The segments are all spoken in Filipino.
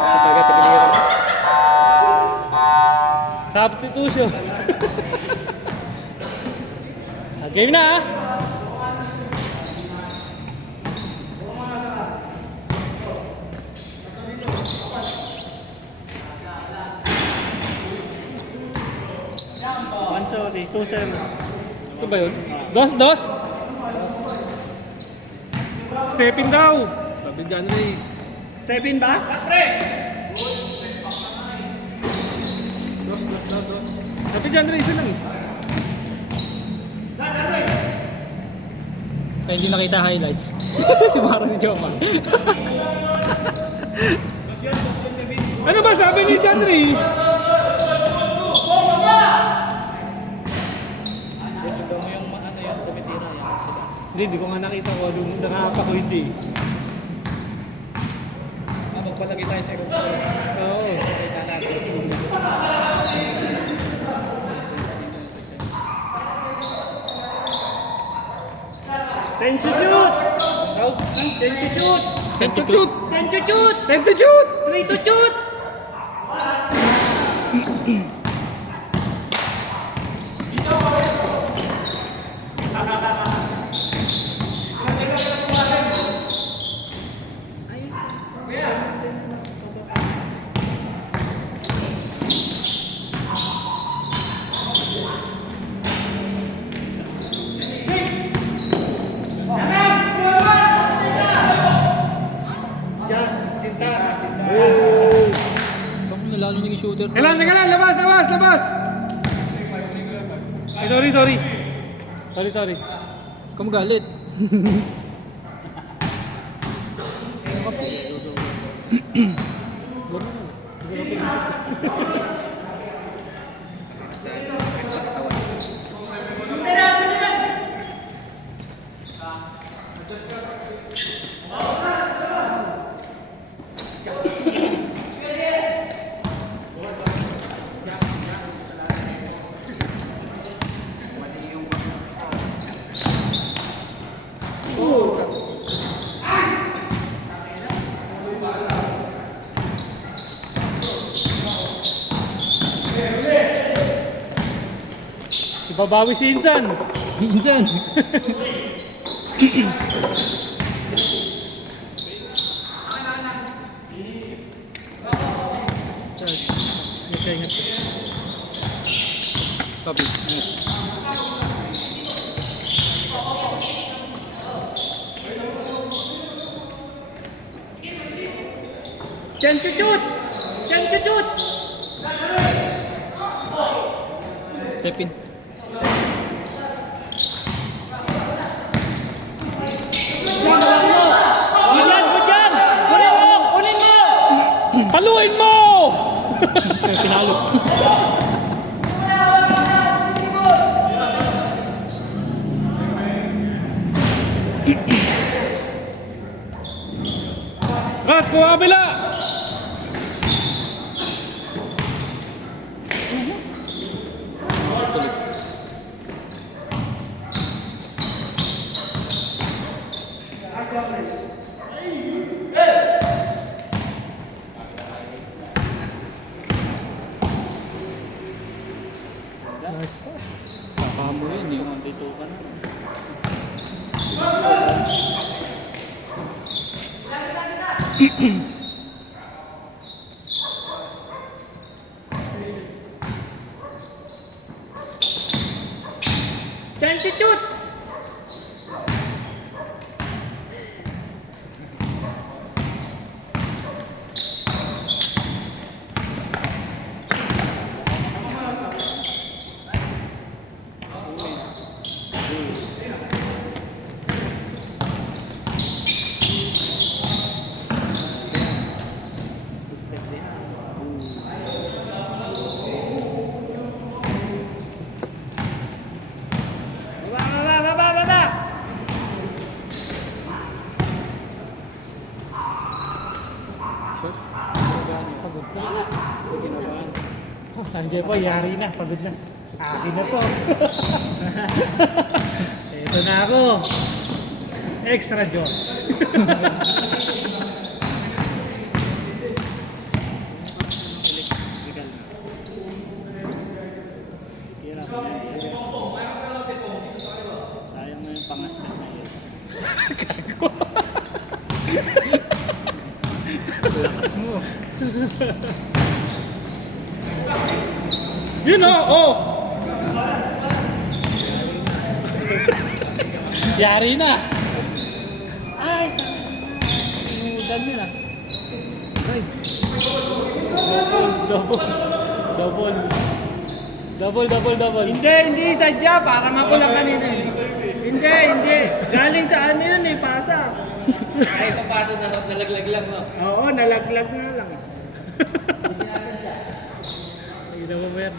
Talaga tigiliran. Substitution. Game na ah. One sorry, 2-7. Ito ba yun? Dos. Step in daw. Sabi dyan na eh. Step in ba? Pre! Dos. Sabi dyan na isa lang. Kaya hindi nakita highlights. Parang ni Joma. Ano ba sabi ni John Ray? Gusto daw mo yung tumitira yan. Hindi ko nga nakita ko. Nakakapa ko hindi. Magpalagay tayo sa group. Oo. Kita natin. Time to shoot! Time to shoot! Time to shoot! Time to shoot! Time to shoot! Try to shoot! Bakit nalalo niya yung shooter? Kailan! Labas! Ay, sorry. Sorry. Ikaw magalit. Ibabawi si Insan. Minsan. Copy. Chen to shoot! Step in. Paluin mo! Pinalo. Ras, kuha kabila! Kakamo yun eh. Nandito ka na. Chen to shoot! Sanjay po, yari na, pagod na. Akin na to. Ito na ako. Extra Jones. Yun oh! Yari na! Ay, inuudan nila. Ay. Double. Hindi, sadya. Parang ako lang kanina. Hindi. Galing sa ano yun eh, pasa. Ay, papasok na nalaglag lang, no? Oo, nalaglag na lang. Hindi na ba yan?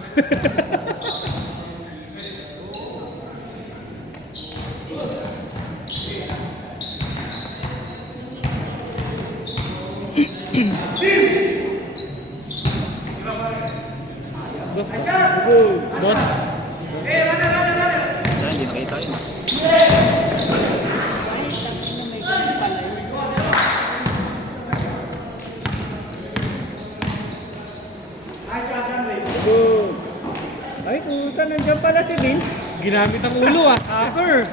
Boss. Hindi nakita yun. Good. Ay, puta, nandiyan pala si Vince. Ginamit ang ulo ah. Hacker.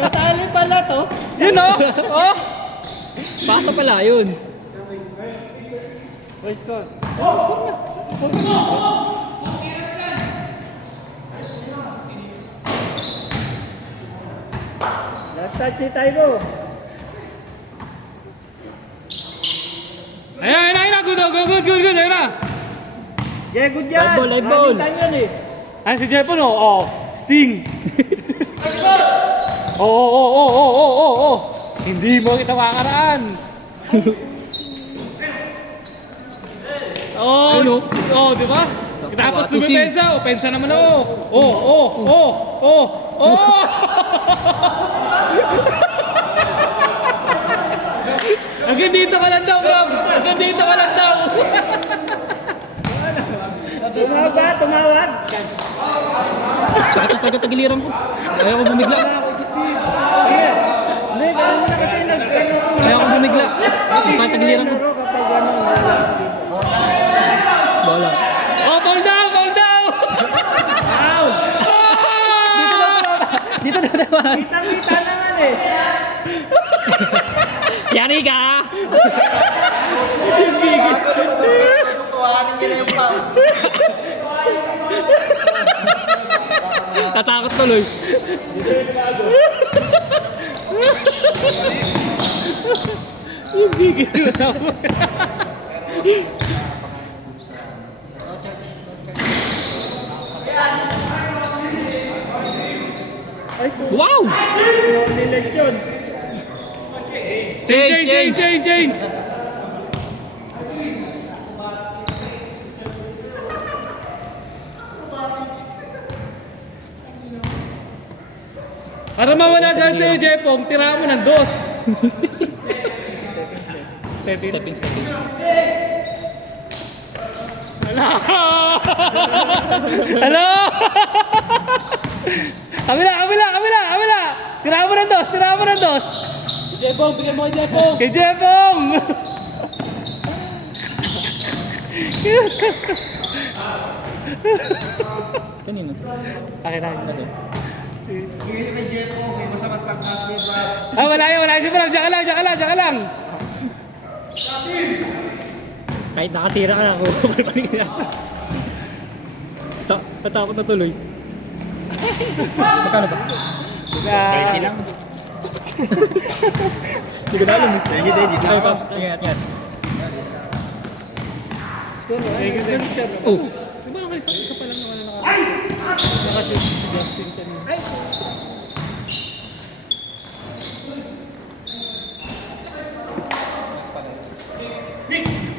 Kasali pala to. Yun, oh! Oh! Pasa pala, yun. Boy, score. Last touch si Taibo. Ayun na. Good. Ayun na. Yeah, good yan. Live ball. Maraming time yun eh. Ay, si Jepon oh. Sting. Oh. Hindi mo kita makaraan. Di ba? Tapos lumipesa, opensa naman ako. Oh. Hanggang dito ka lang daw, bro. Hanggang dito ka lang daw. Tumawag. Sakit ang taga-tagiliran ko. Ayaw ko bumigla. Hindi, gano'n mo na kasi Ayaw ko bumigla. Sakit ang tagiliran ko. kapag gano'n. Bola. Oh, fall down! Wow! Dito na naman. Kitang-kita naman eh. Yari ka! Lumabas ka na tutuhanin nila yung pao. Tatakot tuloy. Wow! Nileksyon. Change! Para mawala dyan sa'yo, Jepong, tira mo ng dos. Stepping. Hello! Kabila! Tira mo ng dos. Jebong, bigyan mo kay Jebong. Kay Jepong! Kanino? Akin na. Hindi kay Jeko, may masamang tangkas ni Babs. Wala si Brad. Diyan ka lang. Kahit nakatira ka na ako. Tatakot na tuloy. Magkano ba? 20 lang. Hindi ko na alam. Ay, Pops. Ingat. Oh! Diba naman isa pa lang naman nakashoot si Justin kanina.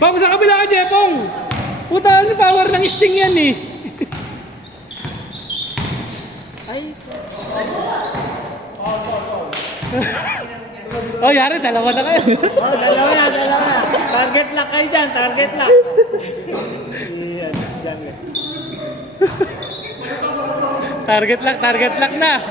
Bago sa kabila ka, Jepong! Puta, ano power ng Sting yan eh! Oh, yari, dalawa na kayo. Oh, dalawa na. Target lock kayo dyan, target lock. Yan, dyan. Target lock na.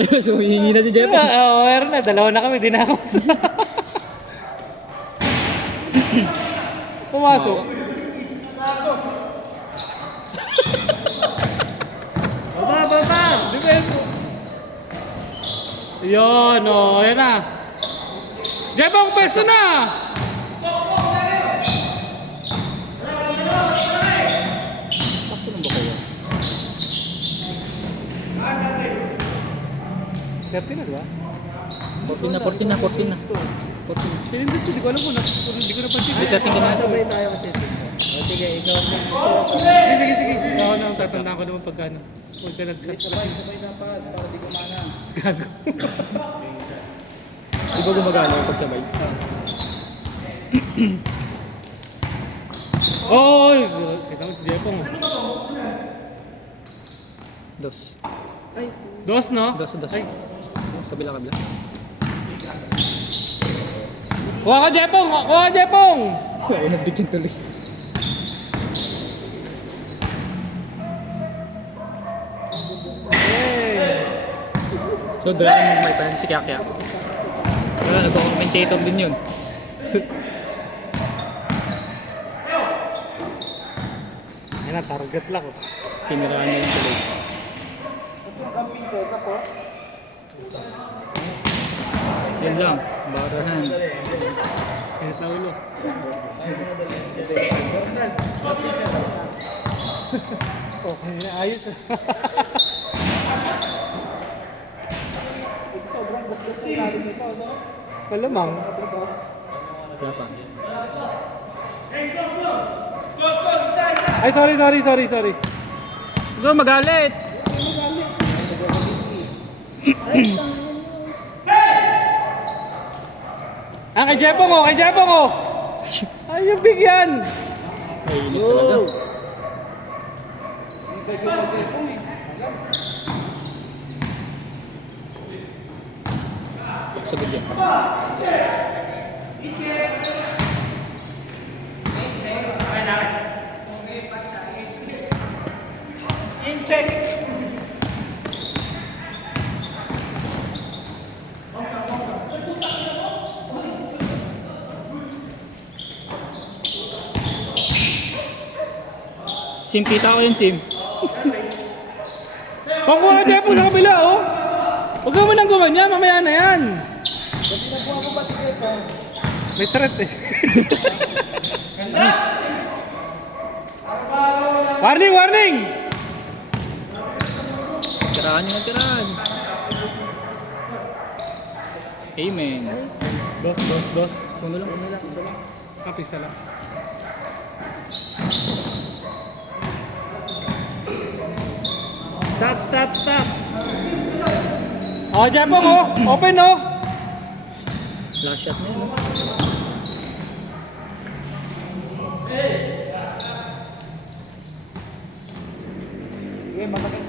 Sumihingi na si Jeff. Oo, meron na. Dalawa na kami, di na ako. Pumasok. Baba. Defense. Yun, o. Ayan na. Jepong, pwesto na! Sakto lang ba kayo? 30 na, di ba? 14 na. Hindi ko alam kung hindi ko napansin. May setting ka na. Sabay tayo kasi. O sige, ikaw. Sige. Ako na, tatandaan ko naman pagkano. Huwag ka nag-chat. Sabay dapat, para di gumana. Gago. Di ba gumagana yung pagsabay? Oo! Kita mo si Jepong. Dos. Dos, no? Dos. Ay. Kabila. Kuha ka, Jepong! Kuha ka, Jepong! Ako nabigyan tuloy. So, doon ako may parang si Kya. Wala, nag-commentator din yun. Yan na, target lang. Tiniraan niya yung tuloy. Yan lang, barahan. Kahit na ulo. Okay na, ayos. Malamang. Wala pa. Ay, sorry. Ikaw magalit! Kay Jepong, Ay, yung bigyan. Mainit talaga. Sabi niya. Sim, kita ko yun, Sim. Pangkuha ka, Jepong, sa kabila, oh. Huwag ka mo nang gumanyan, mamaya na yan. May threat eh. Warning! Tirahan nyo na tirahan. Amen. Dos. Kung lang. Kapisa lang. Stop. Oh, Jepong, oh. Open, oh. Last shot na yun.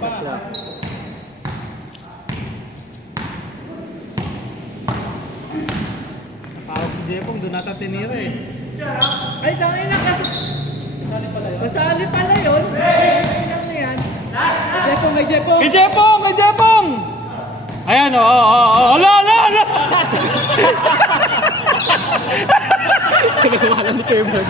Tatla. Tawag si Jepong, doon nata tinira eh. Ay, tangin na kasi. Kasali pala yun. Ay, lang na yan. Jepong, kay Jepong. Kay Jepong! Ayan, oh. Ala! Tinagawa lang ni Kuya Brad.